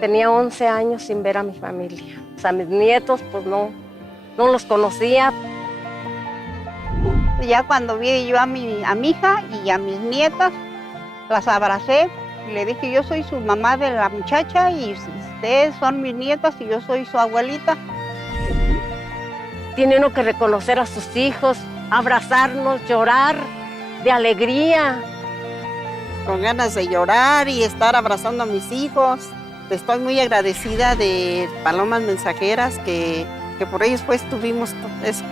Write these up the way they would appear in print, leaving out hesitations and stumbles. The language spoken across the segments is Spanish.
Tenía 11 años sin ver a mi familia. O sea, mis nietos, pues no los conocía. Ya cuando vi yo a mi hija y a mis nietas, las abracé y le dije, yo soy su mamá de la muchacha y ustedes son mis nietas y yo soy su abuelita. Tiene uno que reconocer a sus hijos, abrazarnos, llorar de alegría. Con ganas de llorar y estar abrazando a mis hijos. Estoy muy agradecida de Palomas Mensajeras, que por ellos pues tuvimos todo eso.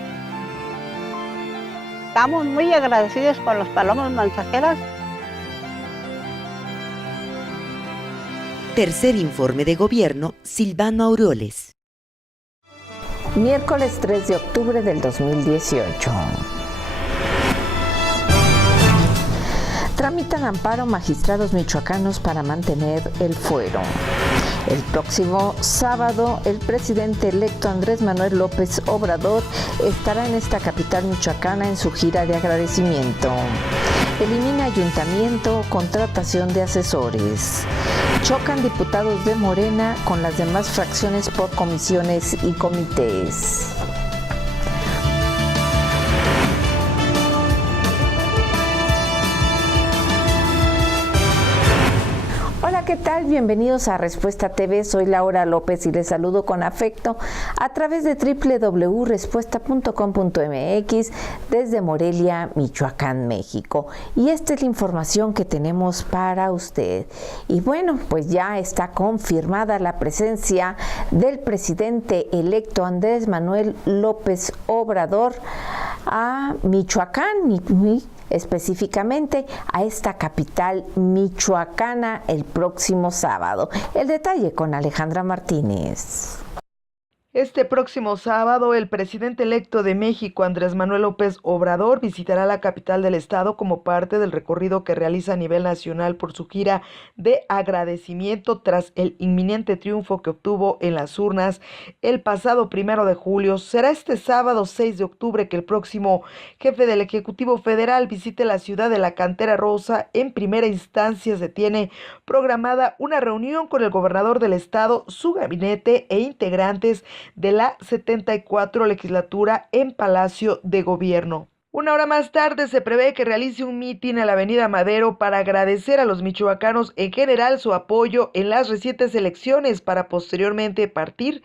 Estamos muy agradecidos con los Palomas Mensajeras. Tercer informe de gobierno, Silvano Aureoles. Miércoles 3 de octubre del 2018. Tramitan amparo magistrados michoacanos para mantener el fuero. El próximo sábado, el presidente electo Andrés Manuel López Obrador estará en esta capital michoacana en su gira de agradecimiento. Elimina ayuntamiento, contratación de asesores. Chocan diputados de Morena con las demás fracciones por comisiones y comités. Hola, ¿qué tal? Bienvenidos a Respuesta TV. Soy Laura López y les saludo con afecto a través de www.respuesta.com.mx desde Morelia, Michoacán, México. Y esta es la información que tenemos para usted. Y bueno, pues ya está confirmada la presencia del presidente electo Andrés Manuel López Obrador a Michoacán y específicamente a esta capital michoacana el próximo sábado. El detalle con Alejandra Martínez. Este próximo sábado, el presidente electo de México, Andrés Manuel López Obrador, visitará la capital del estado como parte del recorrido que realiza a nivel nacional por su gira de agradecimiento tras el inminente triunfo que obtuvo en las urnas el pasado 1 de julio. Será este sábado 6 de octubre que el próximo jefe del Ejecutivo Federal visite la ciudad de la Cantera Rosa. En primera instancia se tiene programada una reunión con el gobernador del estado, su gabinete e integrantes de la 74 legislatura en Palacio de Gobierno. Una hora más tarde se prevé que realice un mitin a la Avenida Madero para agradecer a los michoacanos en general su apoyo en las recientes elecciones para posteriormente partir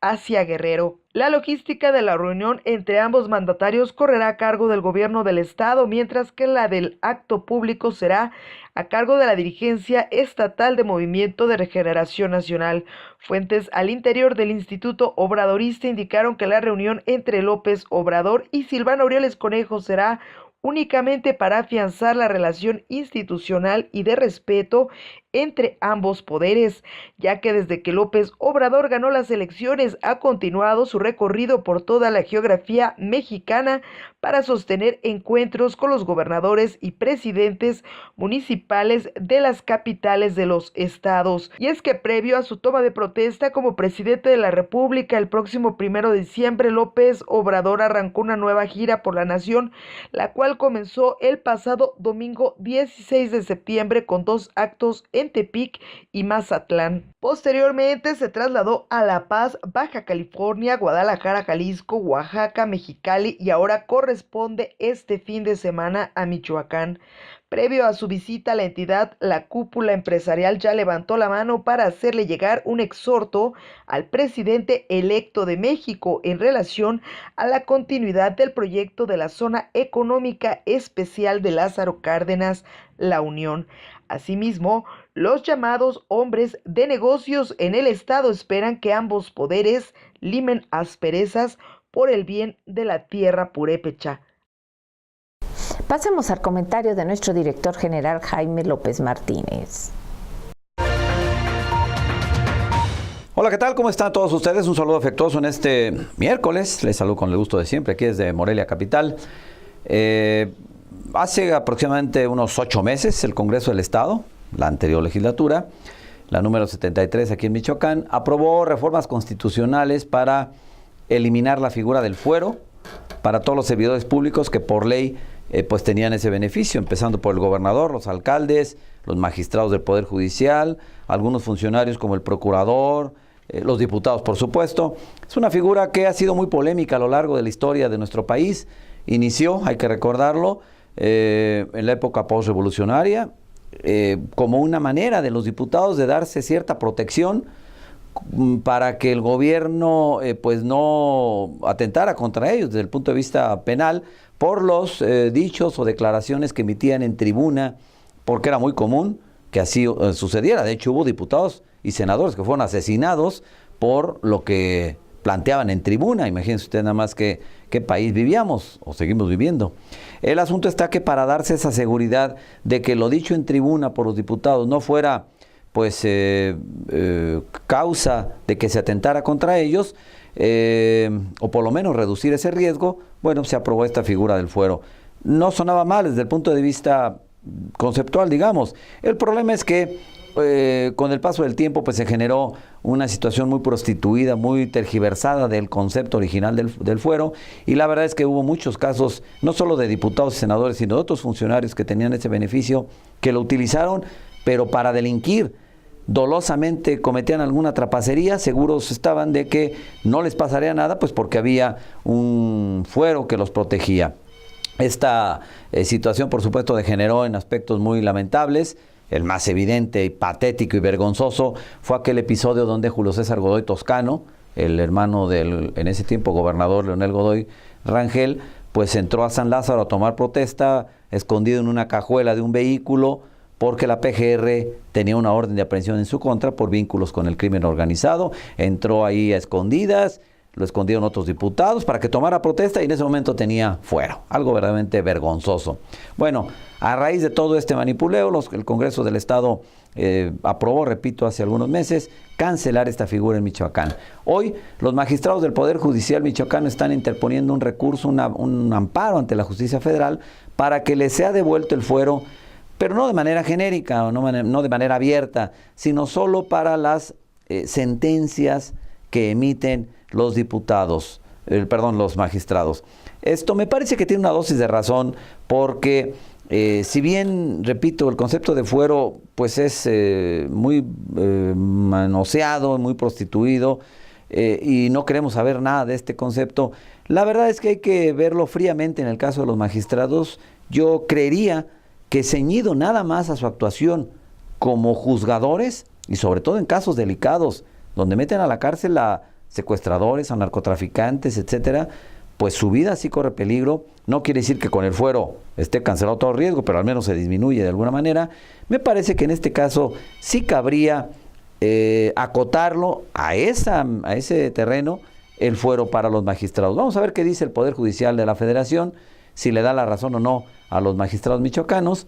hacia Guerrero. La logística de la reunión entre ambos mandatarios correrá a cargo del gobierno del estado, mientras que la del acto público será a cargo de la dirigencia estatal de Movimiento de Regeneración Nacional. Fuentes al interior del Instituto Obradorista indicaron que la reunión entre López Obrador y Silvano Aureoles Conejo será únicamente para afianzar la relación institucional y de respeto entre ambos poderes, ya que desde que López Obrador ganó las elecciones ha continuado su recorrido por toda la geografía mexicana para sostener encuentros con los gobernadores y presidentes municipales de las capitales de los estados. Y es que previo a su toma de protesta como presidente de la República el próximo 1 de diciembre, López Obrador arrancó una nueva gira por la nación, la cual comenzó el pasado domingo 16 de septiembre con 2 actos en Tepic y Mazatlán. Posteriormente se trasladó a La Paz, Baja California, Guadalajara, Jalisco, Oaxaca, Mexicali y ahora corresponde este fin de semana a Michoacán. Previo a su visita a la entidad, la cúpula empresarial ya levantó la mano para hacerle llegar un exhorto al presidente electo de México en relación a la continuidad del proyecto de la Zona Económica Especial de Lázaro Cárdenas, La Unión. Asimismo, los llamados hombres de negocios en el estado esperan que ambos poderes limen asperezas por el bien de la tierra purépecha. Pasemos al comentario de nuestro director general Jaime López Martínez. Hola, ¿qué tal? ¿Cómo están todos ustedes? Un saludo afectuoso en este miércoles. Les saludo con el gusto de siempre, aquí desde Morelia Capital. Hace aproximadamente unos 8 meses el Congreso del Estado, la anterior legislatura, la número 73 aquí en Michoacán, aprobó reformas constitucionales para eliminar la figura del fuero para todos los servidores públicos que por ley pues tenían ese beneficio, empezando por el gobernador, los alcaldes, los magistrados del Poder Judicial, algunos funcionarios como el procurador, los diputados, por supuesto. Es una figura que ha sido muy polémica a lo largo de la historia de nuestro país. Inició, hay que recordarlo, en la época postrevolucionaria, como una manera de los diputados de darse cierta protección para que el gobierno pues no atentara contra ellos desde el punto de vista penal por los dichos o declaraciones que emitían en tribuna, porque era muy común que así sucediera. De hecho, hubo diputados y senadores que fueron asesinados por lo que planteaban en tribuna. Imagínense usted nada más qué país vivíamos o seguimos viviendo. El asunto está que para darse esa seguridad de que lo dicho en tribuna por los diputados no fuera pues causa de que se atentara contra ellos, o por lo menos reducir ese riesgo, bueno, se aprobó esta figura del fuero. No sonaba mal desde el punto de vista conceptual, digamos. El problema es que con el paso del tiempo pues se generó una situación muy prostituida, muy tergiversada del concepto original del fuero, y la verdad es que hubo muchos casos, no solo de diputados y senadores, sino de otros funcionarios que tenían ese beneficio, que lo utilizaron, pero para delinquir. Dolosamente cometían alguna trapacería, seguros estaban de que no les pasaría nada, pues porque había un fuero que los protegía. Esta situación, por supuesto, degeneró en aspectos muy lamentables. El más evidente y patético y vergonzoso fue aquel episodio donde Julio César Godoy Toscano, el hermano del en ese tiempo gobernador Leonel Godoy Rangel, pues entró a San Lázaro a tomar protesta, escondido en una cajuela de un vehículo, porque la PGR tenía una orden de aprehensión en su contra por vínculos con el crimen organizado. Entró ahí a escondidas, lo escondieron otros diputados para que tomara protesta y en ese momento tenía fuero. Algo verdaderamente vergonzoso. Bueno, a raíz de todo este manipuleo, el Congreso del Estado aprobó, repito, hace algunos meses, cancelar esta figura en Michoacán. Hoy, los magistrados del Poder Judicial michoacano están interponiendo un recurso, un amparo ante la Justicia Federal para que les sea devuelto el fuero, pero no de manera genérica o no de manera abierta, sino solo para las sentencias que emiten los diputados, los magistrados. Esto me parece que tiene una dosis de razón, porque si bien, repito, el concepto de fuero pues es muy manoseado, muy prostituido, y no queremos saber nada de este concepto, la verdad es que hay que verlo fríamente en el caso de los magistrados. Yo creería que ceñido nada más a su actuación como juzgadores, y sobre todo en casos delicados, donde meten a la cárcel a secuestradores, a narcotraficantes, etcétera, pues su vida sí corre peligro. No quiere decir que con el fuero esté cancelado todo riesgo, pero al menos se disminuye de alguna manera. Me parece que en este caso sí cabría acotarlo a ese terreno, el fuero para los magistrados. Vamos a ver qué dice el Poder Judicial de la Federación, si le da la razón o no a los magistrados michoacanos.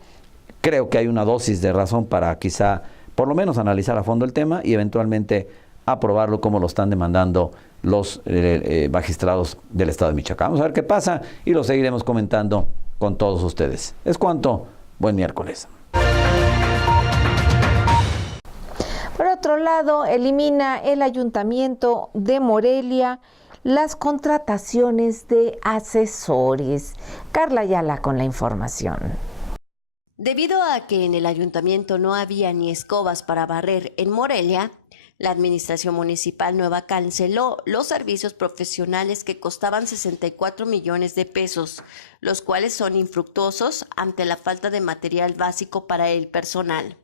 Creo que hay una dosis de razón para quizá por lo menos analizar a fondo el tema y eventualmente aprobarlo como lo están demandando los magistrados del Estado de Michoacán. Vamos a ver qué pasa y lo seguiremos comentando con todos ustedes. Es cuanto. Buen miércoles. Por otro lado, elimina el Ayuntamiento de Morelia las contrataciones de asesores. Carla Ayala con la información. Debido a que en el ayuntamiento no había ni escobas para barrer en Morelia, la administración municipal nueva canceló los servicios profesionales que costaban 64 millones de pesos, los cuales son infructuosos ante la falta de material básico para el personal.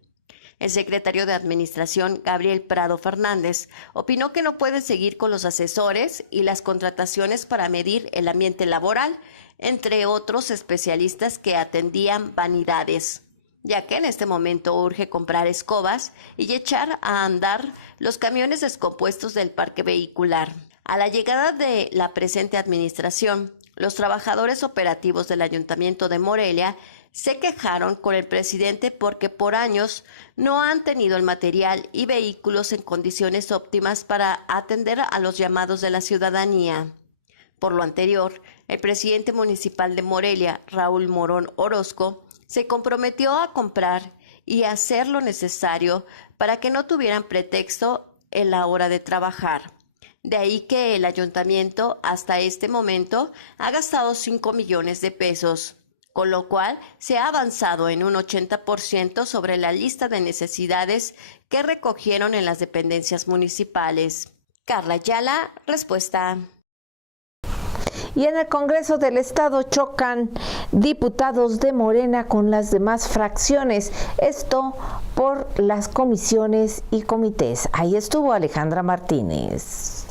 El secretario de Administración, Gabriel Prado Fernández, opinó que no puede seguir con los asesores y las contrataciones para medir el ambiente laboral, entre otros especialistas que atendían vanidades, ya que en este momento urge comprar escobas y echar a andar los camiones descompuestos del parque vehicular. A la llegada de la presente administración, los trabajadores operativos del Ayuntamiento de Morelia se quejaron con el presidente porque por años no han tenido el material y vehículos en condiciones óptimas para atender a los llamados de la ciudadanía. Por lo anterior, el presidente municipal de Morelia, Raúl Morón Orozco, se comprometió a comprar y hacer lo necesario para que no tuvieran pretexto en la hora de trabajar. De ahí que el ayuntamiento hasta este momento ha gastado 5 millones de pesos. con lo cual se ha avanzado en un 80% sobre la lista de necesidades que recogieron en las dependencias municipales. Carla Ayala, respuesta. Y en el Congreso del Estado chocan diputados de Morena con las demás fracciones, esto por las comisiones y comités. Ahí estuvo Alejandra Martínez.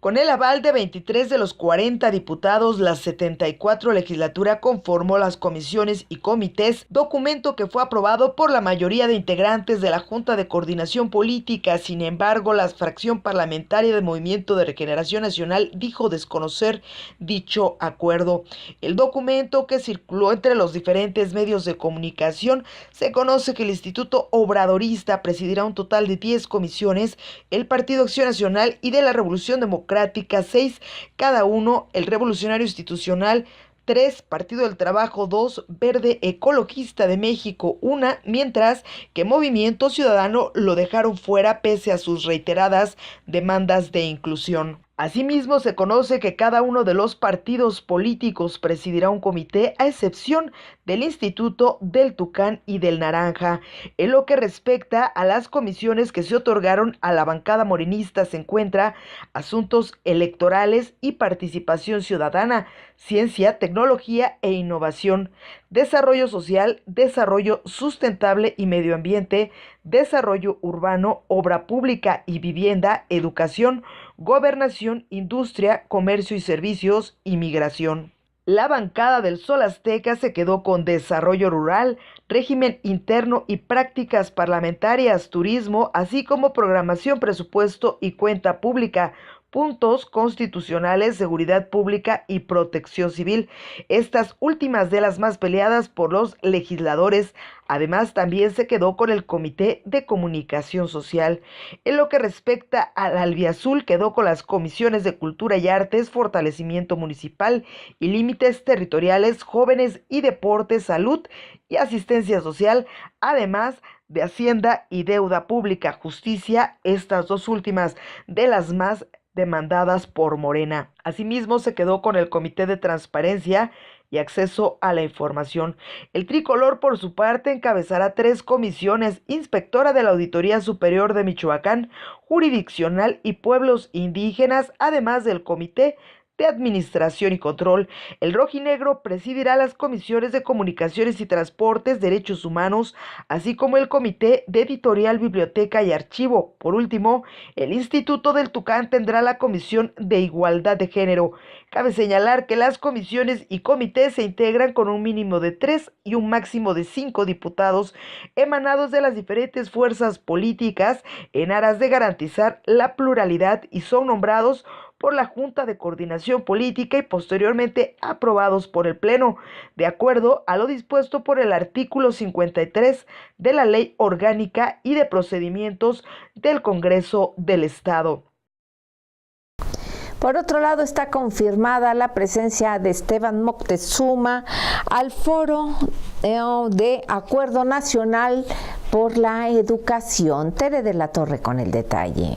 Con el aval de 23 de los 40 diputados, la 74 legislatura conformó las comisiones y comités, documento que fue aprobado por la mayoría de integrantes de la Junta de Coordinación Política. Sin embargo, la fracción parlamentaria del Movimiento de Regeneración Nacional dijo desconocer dicho acuerdo. El documento, que circuló entre los diferentes medios de comunicación, se conoce que el Instituto Obradorista presidirá un total de 10 comisiones, el Partido Acción Nacional y de la Revolución Democrática 6, cada uno, el Revolucionario Institucional 3, Partido del Trabajo 2, Verde Ecologista de México 1, mientras que Movimiento Ciudadano lo dejaron fuera pese a sus reiteradas demandas de inclusión. Asimismo, se conoce que cada uno de los partidos políticos presidirá un comité, a excepción del Instituto del Tucán y del Naranja. En lo que respecta a las comisiones que se otorgaron a la bancada morenista, se encuentra Asuntos Electorales y Participación Ciudadana, Ciencia, Tecnología e Innovación, Desarrollo Social, Desarrollo Sustentable y Medio Ambiente, Desarrollo Urbano, Obra Pública y Vivienda, Educación, Gobernación, Industria, Comercio y Servicios y Migración. La bancada del Sol Azteca se quedó con Desarrollo Rural, Régimen Interno y Prácticas Parlamentarias, Turismo, así como Programación, Presupuesto y Cuenta Pública, Puntos Constitucionales, Seguridad Pública y Protección Civil, estas últimas de las más peleadas por los legisladores. Además, también se quedó con el Comité de Comunicación Social. En lo que respecta al albiazul, quedó con las comisiones de Cultura y Artes, Fortalecimiento Municipal y Límites Territoriales, Jóvenes y Deportes, Salud y Asistencia Social, además de Hacienda y Deuda Pública, Justicia, estas dos últimas de las más demandadas por Morena. Asimismo, se quedó con el Comité de Transparencia y Acceso a la Información. El tricolor, por su parte, encabezará 3 comisiones: inspectora de la Auditoría Superior de Michoacán, jurisdiccional y pueblos indígenas, además del Comité de Administración y Control. El rojinegro presidirá las comisiones de Comunicaciones y Transportes, Derechos Humanos, así como el Comité de Editorial, Biblioteca y Archivo. Por último, el Instituto del Tucán tendrá la Comisión de Igualdad de Género. Cabe señalar que las comisiones y comités se integran con un mínimo de 3 y un máximo de 5 diputados emanados de las diferentes fuerzas políticas en aras de garantizar la pluralidad, y son nombrados por la Junta de Coordinación Política y posteriormente aprobados por el Pleno, de acuerdo a lo dispuesto por el artículo 53 de la Ley Orgánica y de Procedimientos del Congreso del Estado. Por otro lado, está confirmada la presencia de Esteban Moctezuma al Foro de Acuerdo Nacional por la Educación. Tere de la Torre con el detalle.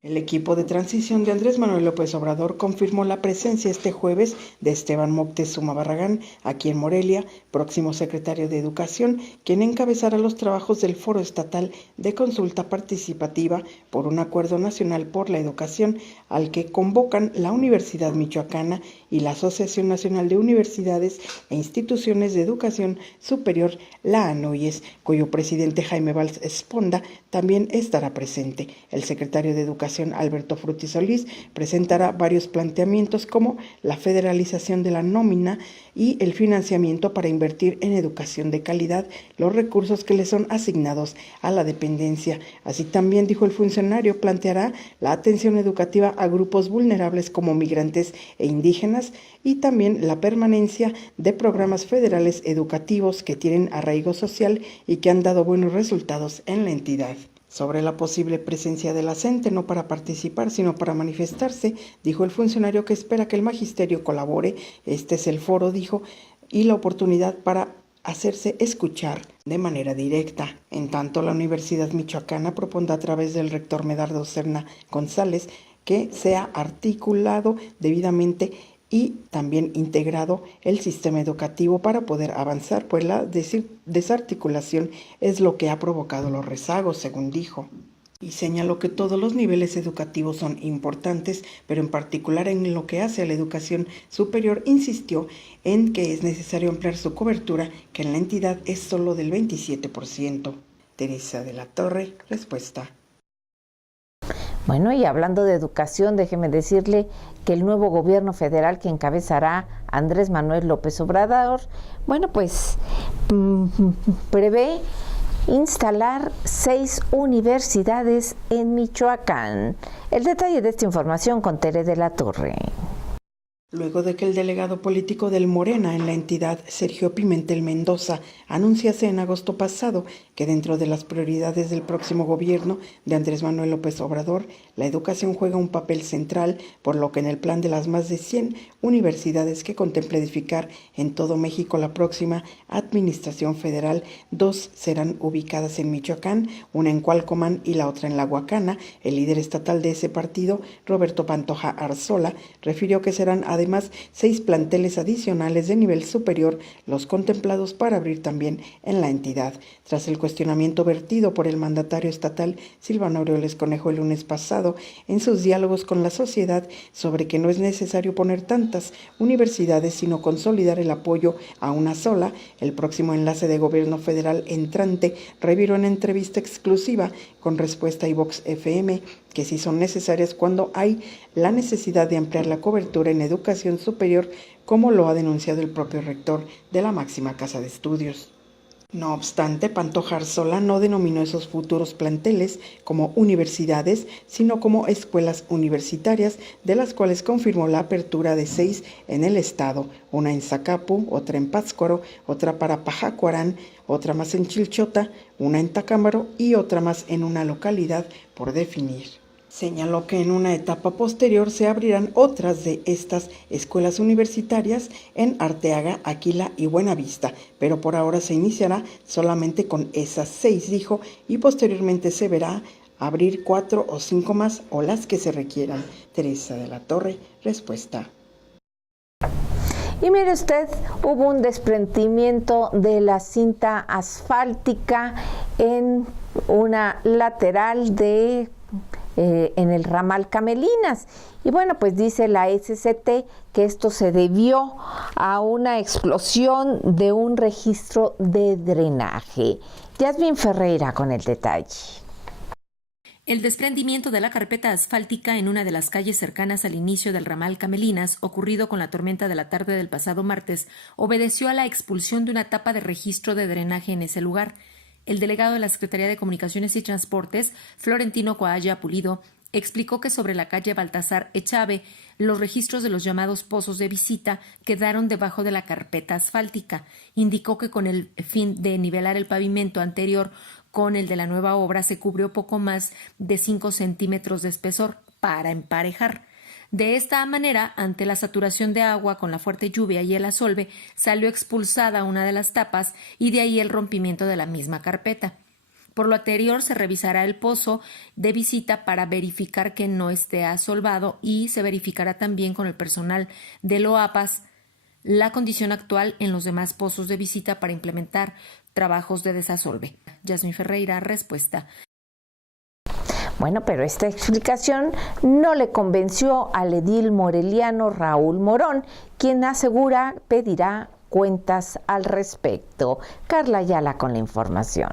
El equipo de transición de Andrés Manuel López Obrador confirmó la presencia este jueves de Esteban Moctezuma Barragán, aquí en Morelia, próximo secretario de Educación, quien encabezará los trabajos del Foro Estatal de Consulta Participativa por un Acuerdo Nacional por la Educación, al que convocan la Universidad Michoacana y la Asociación Nacional de Universidades e Instituciones de Educación Superior, la ANUYES, cuyo presidente Jaime Valls Esponda también estará presente. El secretario de Educación, Alberto Frutti Solís, presentará varios planteamientos como la federalización de la nómina y el financiamiento para invertir en educación de calidad los recursos que le son asignados a la dependencia. Así también, dijo el funcionario, planteará la atención educativa a grupos vulnerables como migrantes e indígenas y también la permanencia de programas federales educativos que tienen arraigo social y que han dado buenos resultados en la entidad. Sobre la posible presencia de la CENTE, no para participar, sino para manifestarse, dijo el funcionario que espera que el magisterio colabore. Este es el foro, dijo, y la oportunidad para hacerse escuchar de manera directa. En tanto, la Universidad Michoacana propondrá a través del rector Medardo Serna González que sea articulado debidamente y también integrado el sistema educativo para poder avanzar, pues la desarticulación es lo que ha provocado los rezagos, según dijo. Y señaló que todos los niveles educativos son importantes, pero en particular en lo que hace a la educación superior, insistió en que es necesario ampliar su cobertura, que en la entidad es solo del 27%. Teresa de la Torre, respuesta. Bueno, y hablando de educación, déjeme decirle que el nuevo gobierno federal que encabezará Andrés Manuel López Obrador, bueno, pues prevé instalar 6 universidades en Michoacán. El detalle de esta información con Tere de la Torre. Luego de que el delegado político del Morena en la entidad, Sergio Pimentel Mendoza, anunciase en agosto pasado que dentro de las prioridades del próximo gobierno de Andrés Manuel López Obrador, la educación juega un papel central, por lo que en el plan de las más de 100 universidades que contempla edificar en todo México la próxima administración federal, 2 serán ubicadas en Michoacán, una en Cualcomán y la otra en La Huacana. El líder estatal de ese partido, Roberto Pantoja Arzola, refirió que serán además 6 planteles adicionales de nivel superior, los contemplados para abrir también en la entidad. Tras el cuestionamiento vertido por el mandatario estatal Silvano Aureoles Conejo el lunes pasado en sus diálogos con la sociedad sobre que no es necesario poner tantas universidades sino consolidar el apoyo a una sola, el próximo enlace de gobierno federal entrante reviró en entrevista exclusiva con Respuesta y Vox FM que sí son necesarias cuando hay la necesidad de ampliar la cobertura en educación superior, como lo ha denunciado el propio rector de la máxima casa de estudios. No obstante, Pantoja Arzola no denominó esos futuros planteles como universidades, sino como escuelas universitarias, de las cuales confirmó la apertura de 6 en el estado, una en Zacapu, otra en Pátzcuaro, otra para Pajacuarán, otra más en Chilchota, una en Tacámbaro y otra más en una localidad por definir. Señaló que en una etapa posterior se abrirán otras de estas escuelas universitarias en Arteaga, Aquila y Buenavista, pero por ahora se iniciará solamente con esas 6, dijo, y posteriormente se verá abrir 4 o 5 más o las que se requieran. Teresa de la Torre, respuesta. Y mire usted, hubo un desprendimiento de la cinta asfáltica en una lateral en el ramal Camelinas. Y bueno, pues dice la SCT que esto se debió a una explosión de un registro de drenaje. Yasmín Ferreira con el detalle. El desprendimiento de la carpeta asfáltica en una de las calles cercanas al inicio del ramal Camelinas, ocurrido con la tormenta de la tarde del pasado martes, obedeció a la expulsión de una tapa de registro de drenaje en ese lugar. El delegado de la Secretaría de Comunicaciones y Transportes, Florentino Coalla Pulido, explicó que sobre la calle Baltasar Echave, los registros de los llamados pozos de visita quedaron debajo de la carpeta asfáltica. Indicó que con el fin de nivelar el pavimento anterior con el de la nueva obra se cubrió poco más de 5 centímetros de espesor para emparejar. De esta manera, ante la saturación de agua con la fuerte lluvia y el asolve, salió expulsada una de las tapas y de ahí el rompimiento de la misma carpeta. Por lo anterior, se revisará el pozo de visita para verificar que no esté asolvado y se verificará también con el personal de LOAPAS la condición actual en los demás pozos de visita para implementar trabajos de desasolve. Yasmín Ferreira, respuesta. Bueno, pero esta explicación no le convenció al edil moreliano Raúl Morón, quien asegura pedirá cuentas al respecto. Carla Ayala con la información.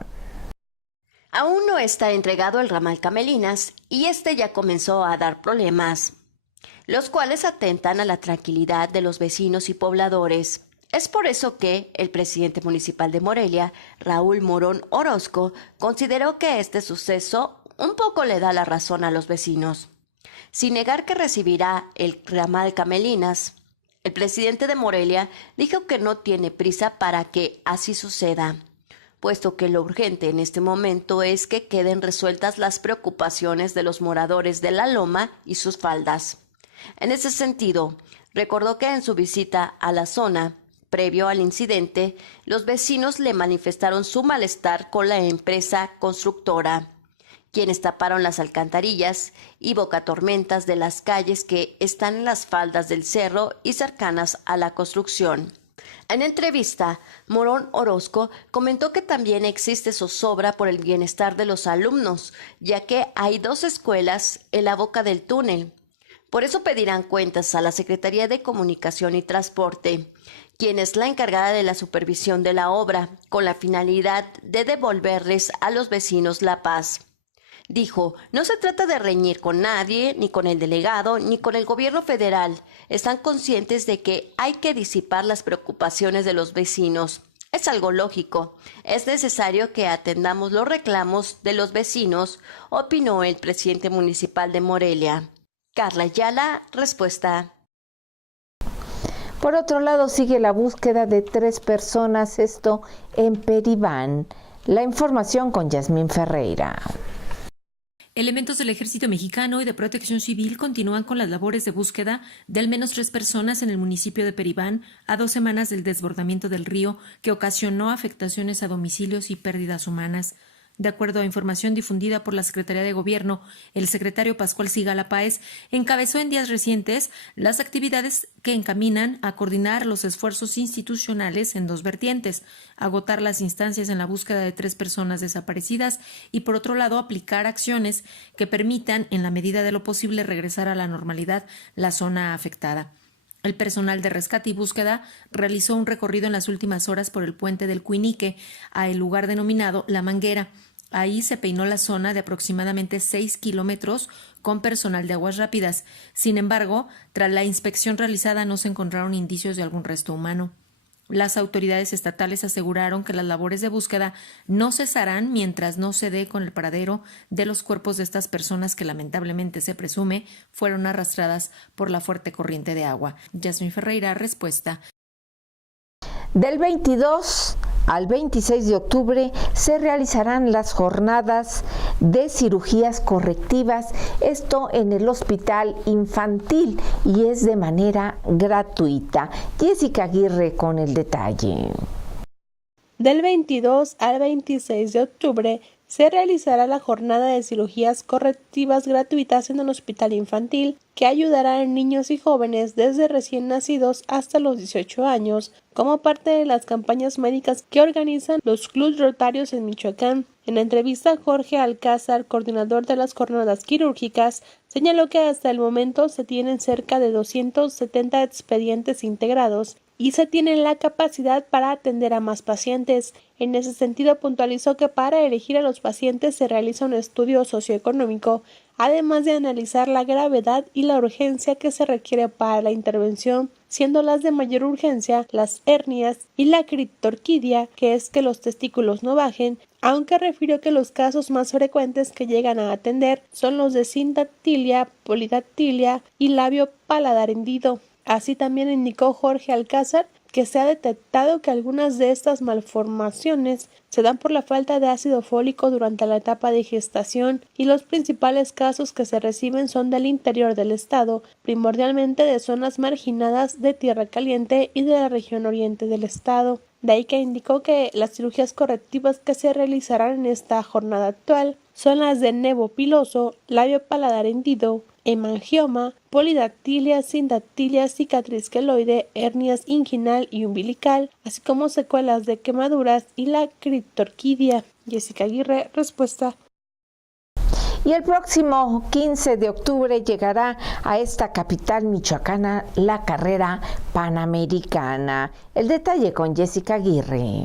Aún no está entregado el ramal Camelinas y este ya comenzó a dar problemas, los cuales atentan a la tranquilidad de los vecinos y pobladores. Es por eso que el presidente municipal de Morelia, Raúl Morón Orozco, consideró que este suceso un poco le da la razón a los vecinos. Sin negar que recibirá el ramal Camelinas, el presidente de Morelia dijo que no tiene prisa para que así suceda, puesto que lo urgente en este momento es que queden resueltas las preocupaciones de los moradores de La Loma y sus faldas. En ese sentido, recordó que en su visita a la zona, previo al incidente, los vecinos le manifestaron su malestar con la empresa constructora, quienes taparon las alcantarillas y bocatormentas de las calles que están en las faldas del cerro y cercanas a la construcción. En entrevista, Morón Orozco comentó que también existe zozobra por el bienestar de los alumnos, ya que hay 2 escuelas en la boca del túnel. Por eso pedirán cuentas a la Secretaría de Comunicación y Transporte, quien es la encargada de la supervisión de la obra, con la finalidad de devolverles a los vecinos la paz. Dijo, no se trata de reñir con nadie, ni con el delegado, ni con el gobierno federal. Están conscientes de que hay que disipar las preocupaciones de los vecinos. Es algo lógico. Es necesario que atendamos los reclamos de los vecinos, opinó el presidente municipal de Morelia. Carla Ayala, respuesta. Por otro lado, sigue la búsqueda de 3 personas, esto en Peribán. La información con Yasmín Ferreira. Elementos del Ejército Mexicano y de Protección Civil continúan con las labores de búsqueda de al menos 3 personas en el municipio de Peribán a 2 semanas del desbordamiento del río que ocasionó afectaciones a domicilios y pérdidas humanas. De acuerdo a información difundida por la Secretaría de Gobierno, el secretario Pascual Sigala Páez encabezó en días recientes las actividades que encaminan a coordinar los esfuerzos institucionales en 2 vertientes: agotar las instancias en la búsqueda de 3 personas desaparecidas y, por otro lado, aplicar acciones que permitan, en la medida de lo posible, regresar a la normalidad la zona afectada. El personal de rescate y búsqueda realizó un recorrido en las últimas horas por el puente del Cuinique a el lugar denominado La Manguera. Ahí se peinó la zona de aproximadamente 6 kilómetros con personal de aguas rápidas. Sin embargo, tras la inspección realizada no se encontraron indicios de algún resto humano. Las autoridades estatales aseguraron que las labores de búsqueda no cesarán mientras no se dé con el paradero de los cuerpos de estas personas que lamentablemente se presume fueron arrastradas por la fuerte corriente de agua. Yasmín Ferreira, respuesta. Del 22 al 26 de octubre se realizarán las jornadas de cirugías correctivas, esto en el Hospital Infantil, y es de manera gratuita. Jessica Aguirre con el detalle. Del 22 al 26 de octubre se realizará la jornada de cirugías correctivas gratuitas en el Hospital Infantil, que ayudará a niños y jóvenes desde recién nacidos hasta los 18 años, como parte de las campañas médicas que organizan los clubes rotarios en Michoacán. En la entrevista, Jorge Alcázar, coordinador de las jornadas quirúrgicas, señaló que hasta el momento se tienen cerca de 270 expedientes integrados y se tiene la capacidad para atender a más pacientes. En ese sentido, puntualizó que para elegir a los pacientes se realiza un estudio socioeconómico, además de analizar la gravedad y la urgencia que se requiere para la intervención, siendo las de mayor urgencia las hernias y la criptorquidia, que es que los testículos no bajen, aunque refirió que los casos más frecuentes que llegan a atender son los de sindactilia, polidactilia y labio paladar hendido. Así también indicó Jorge Alcázar que se ha detectado que algunas de estas malformaciones se dan por la falta de ácido fólico durante la etapa de gestación, y los principales casos que se reciben son del interior del estado, primordialmente de zonas marginadas de Tierra Caliente y de la región oriente del estado. De ahí que indicó que las cirugías correctivas que se realizarán en esta jornada actual son las de nevo piloso, labio paladar hendido, hemangioma, polidactilia, sindactilia, cicatriz queloide, hernias inguinal y umbilical, así como secuelas de quemaduras y la criptorquidia. Jessica Aguirre, respuesta. Y el próximo 15 de octubre llegará a esta capital michoacana la carrera panamericana. El detalle con Jessica Aguirre.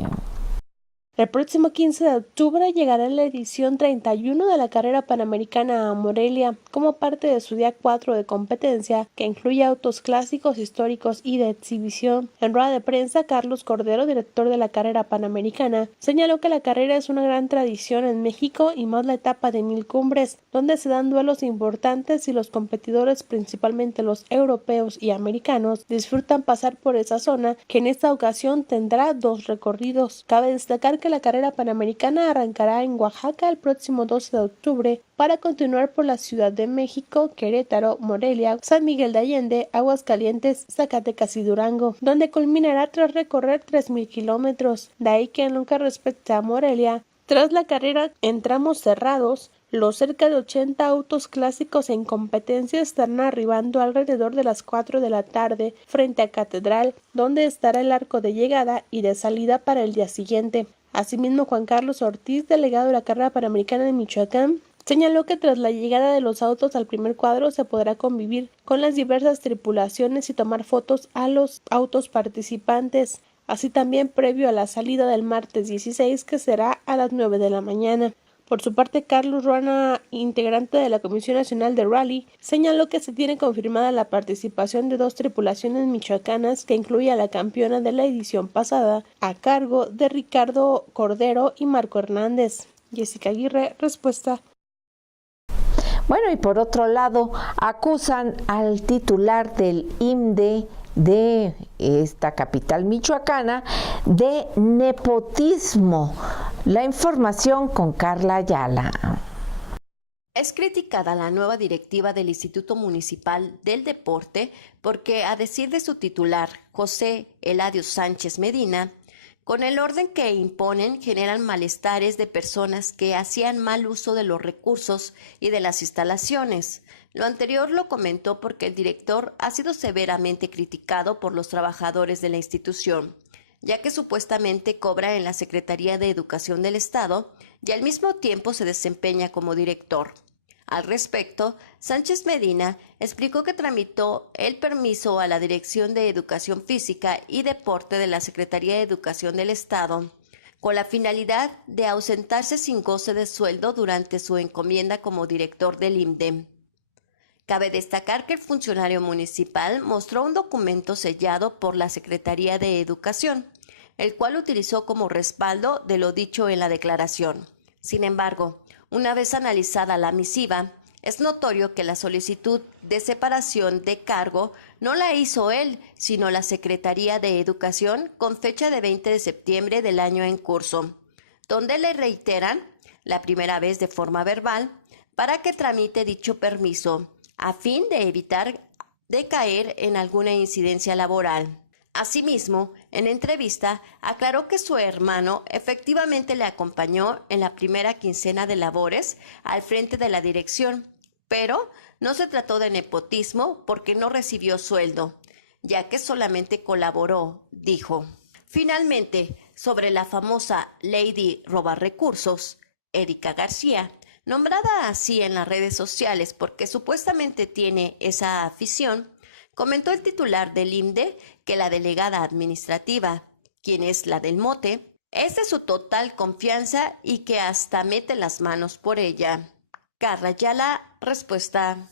El próximo 15 de octubre llegará la edición 31 de la carrera panamericana a Morelia, como parte de su día 4 de competencia, que incluye autos clásicos, históricos y de exhibición. En rueda de prensa, Carlos Cordero, director de la carrera panamericana, señaló que la carrera es una gran tradición en México y más la etapa de 1000 cumbres, donde se dan duelos importantes y los competidores, principalmente los europeos y americanos, disfrutan pasar por esa zona, que en esta ocasión tendrá 2 recorridos. Cabe destacar que la carrera panamericana arrancará en Oaxaca el próximo 12 de octubre para continuar por la Ciudad de México, Querétaro, Morelia, San Miguel de Allende, Aguascalientes, Zacatecas y Durango, donde culminará tras recorrer 3,000 kilómetros. De ahí que en lo que respecta a Morelia, tras la carrera en tramos cerrados, Los cerca de 80 autos clásicos en competencia estarán arribando alrededor de las 4 de la tarde frente a Catedral, donde estará el arco de llegada y de salida para el día siguiente. Asimismo, Juan Carlos Ortiz, delegado de la carrera panamericana de Michoacán, señaló que tras la llegada de los autos al primer cuadro se podrá convivir con las diversas tripulaciones y tomar fotos a los autos participantes, así también previo a la salida del martes 16, que será a las 9 de la mañana. Por su parte, Carlos Ruana, integrante de la Comisión Nacional de Rally, señaló que se tiene confirmada la participación de 2 tripulaciones michoacanas que incluye a la campeona de la edición pasada, a cargo de Ricardo Cordero y Marco Hernández. Jessica Aguirre, Respuesta. Bueno, y por otro lado, acusan al titular del IMDE de esta capital michoacana de nepotismo. La información con Carla Ayala. Es criticada la nueva directiva del Instituto Municipal del Deporte porque, a decir de su titular, José Eladio Sánchez Medina, con el orden que imponen generan malestares de personas que hacían mal uso de los recursos y de las instalaciones. Lo anterior lo comentó porque el director ha sido severamente criticado por los trabajadores de la institución, ya que supuestamente cobra en la Secretaría de Educación del Estado y al mismo tiempo se desempeña como director. Al respecto, Sánchez Medina explicó que tramitó el permiso a la Dirección de Educación Física y Deporte de la Secretaría de Educación del Estado, con la finalidad de ausentarse sin goce de sueldo durante su encomienda como director del IMDE. Cabe destacar que el funcionario municipal mostró un documento sellado por la Secretaría de Educación, el cual utilizó como respaldo de lo dicho en la declaración. Sin embargo, una vez analizada la misiva, es notorio que la solicitud de separación de cargo no la hizo él, sino la Secretaría de Educación con fecha de 20 de septiembre del año en curso, donde le reiteran, la primera vez de forma verbal, para que tramite dicho permiso, a fin de evitar de caer en alguna incidencia laboral. Asimismo, en entrevista, aclaró que su hermano efectivamente le acompañó en la primera quincena de labores al frente de la dirección, pero no se trató de nepotismo porque no recibió sueldo, ya que solamente colaboró, dijo. Finalmente, sobre la famosa Lady Robarrecursos, Erika García, nombrada así en las redes sociales porque supuestamente tiene esa afición, comentó el titular del IMDE que la delegada administrativa, quien es la del mote, es de su total confianza y que hasta mete las manos por ella. Carla Ayala, Respuesta.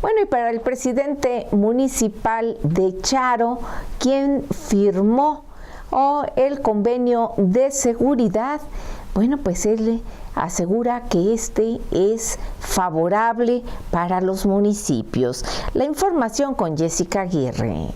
Bueno, y para el presidente municipal de Charo, quien firmó el convenio de seguridad, bueno, pues él asegura que este es favorable para los municipios. La información con Jessica Aguirre.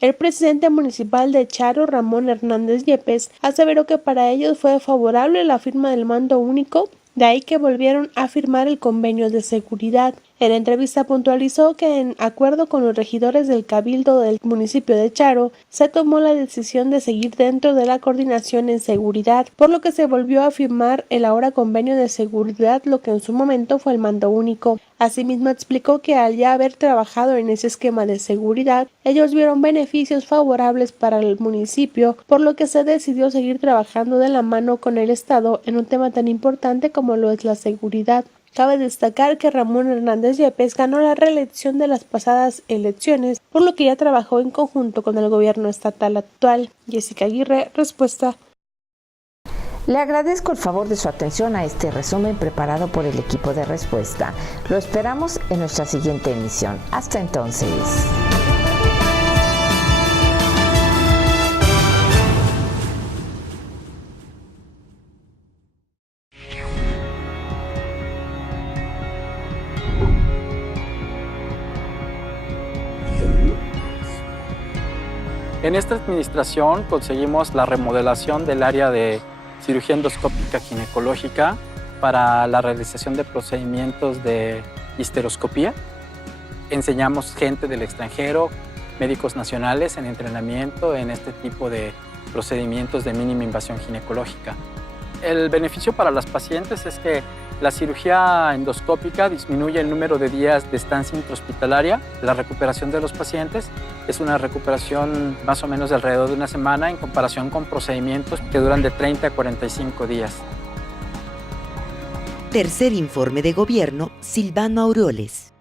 El presidente municipal de Charo, Ramón Hernández Yepes, aseveró que para ellos fue favorable la firma del mando único, de ahí que volvieron a firmar el convenio de seguridad. En la entrevista puntualizó que en acuerdo con los regidores del Cabildo del municipio de Charo, se tomó la decisión de seguir dentro de la coordinación en seguridad, por lo que se volvió a firmar el ahora convenio de seguridad, lo que en su momento fue el mando único. Asimismo explicó que al ya haber trabajado en ese esquema de seguridad, ellos vieron beneficios favorables para el municipio, por lo que se decidió seguir trabajando de la mano con el Estado en un tema tan importante como lo es la seguridad. Cabe destacar que Ramón Hernández Yepes ganó la reelección de las pasadas elecciones, por lo que ya trabajó en conjunto con el gobierno estatal actual. Jessica Aguirre, Respuesta. Le agradezco el favor de su atención a este resumen preparado por el equipo de Respuesta. Lo esperamos en nuestra siguiente emisión. Hasta entonces. En esta administración conseguimos la remodelación del área de cirugía endoscópica ginecológica para la realización de procedimientos de histeroscopía. Enseñamos gente del extranjero, médicos nacionales en entrenamiento en este tipo de procedimientos de mínima invasión ginecológica. El beneficio para las pacientes es que la cirugía endoscópica disminuye el número de días de estancia intrahospitalaria. La recuperación de los pacientes es una recuperación más o menos de alrededor de una semana en comparación con procedimientos que duran de 30 a 45 días. Tercer informe de gobierno, Silvano Aureoles.